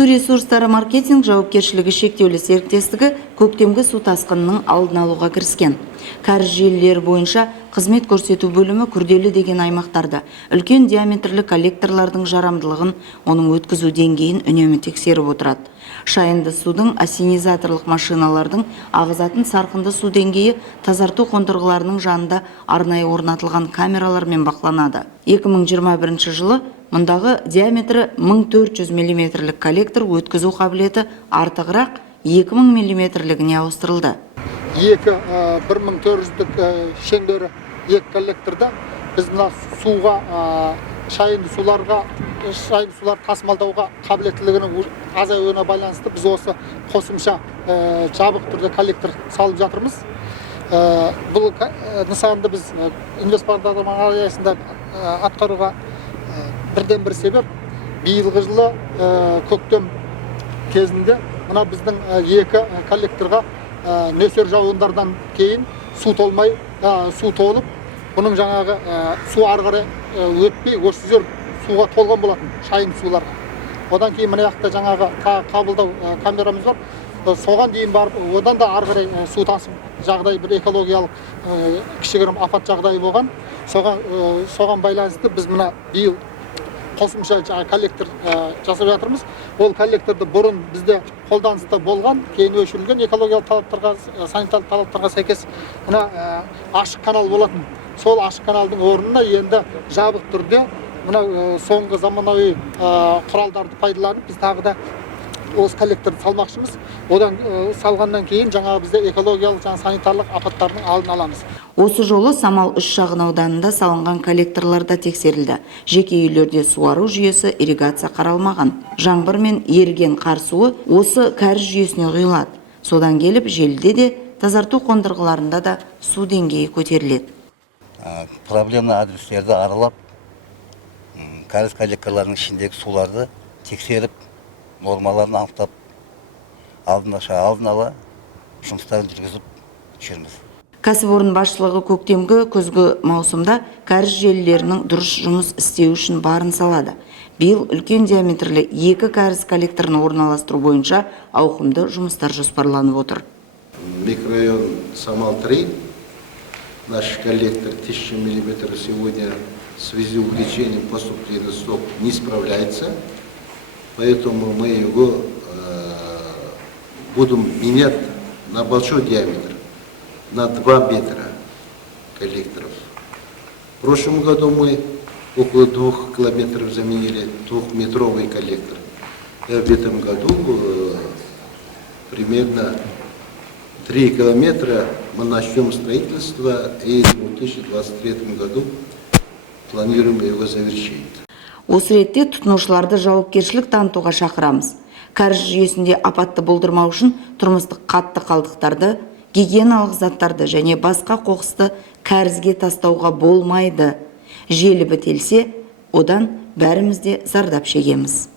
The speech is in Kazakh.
Су ресурстары маркетинг жауапкершілігі шектеулі серіктестігі көктемгі су тасқынының алдын алуға кіріскен. Кәріз желілері бойынша қызмет көрсету бөлімі күрделі деген аймақтарда үлкен диаметрлі коллекторлардың жарамдылығын, оның өткізу деңгейін үнемі тексеріп отырады. Шайынды судың ассенизаторлық машиналардың ағызатын сарқынды су деңгейі тазарту қондырғыларының жанында арнайы орнатылған камералармен бақыланады. 2021 жылы мұндағы диаметрі 1400 мм коллектор өткізу қабілеті артығырақ 2000 мм-лігіне ауыстырылды. 1400-лік шеңбері екі коллекторда біз мына суға, шайынды сулар тасымалдауға қабілеттілігінің азаюына байланысты біз осы қосымша жабық түрде коллектор салып жатырмыз. Бұл нысанды біз инвестициялар аясында атқаруға бірден бір себеп, биылғы жылы көктем кезінде мына біздің екі коллекторға нөсер жауындардан кейін су толмай, су толып, бұның жаңағы су ары қарай өтпей, осы суға толған болатын шайын суларға. Одан кейін мына жақта жаңағы қабылдау камерамыз бар. Соған дейін барып, одан да ары қарай су тасып жағдай, бір экологиялық кішігірім апат жағдайы болған. Соған байланысты біз мына биыл қосымша коллектор жасап жатырмыз. Ол коллекторды бұрын бізде қолданыста болған, кейін өшірілген экологиялық талаптарға, санитарлық талаптарға сәйкес мына ашық канал болатын. Сол ашық каналдың орнына енді жабық түрде мына соңғы заманауи құралдарды пайдаланып, біз тағы да осы коллекторды салмақшымыз. Одан салғаннан кейін жаңағы бізде экологиялық және санитарлық апаттардың алдын аламыз. Осы жолы Самал 3 шағын ауданында салынған коллекторларда тексерілді. Жеке үйлерде суару жүйесі, ирригация қаралмаған. Жаңбыр мен еріген қар суы осы кәріз жүйесіне құйылады. Содан келіп желіде де, тазарту қондырғыларында да су деңгейі көтеріледі. Проблемный адрестерді аралап, кәріз коллекторларының ішіндегі суларды тексеріп, нормаларын анықтап, алдын ала жұмыстарын жүргізіп жүрміз. Кәсіпорын басшылығы көктемгі күзгі маусымда кәріз желілерінің дұрыс жұмыс істеу үшін барын салады. Биыл үлкен диаметрлі екі кәріз коллекторын орналастыру бойынша ауқымды жұмыстар жоспарланып отыр. Микрорайон Самал-3, наш коллектор 1000 мм сегодня в связи с увеличением поступления на сток не справляется, поэтому мы его будем менять на большой диаметр, на 2 метра коллекторов. В прошлом году мы около 2 километров заменили 2-метровый коллектор. В этом году примерно 3 километра мы начнем строительство, и в 2023 году планируем его завершить. Осы ретте тұтынушыларды жауапкершілік танытуға шақырамыз. Кәріз жүйесінде апатты болдырмау үшін тұрмыстық қатты қалдықтарды, гигиеналық заттарды және басқа қоқысты кәрізге тастауға болмайды. Желі бітелсе, одан бәріміз де зардап шегеміз.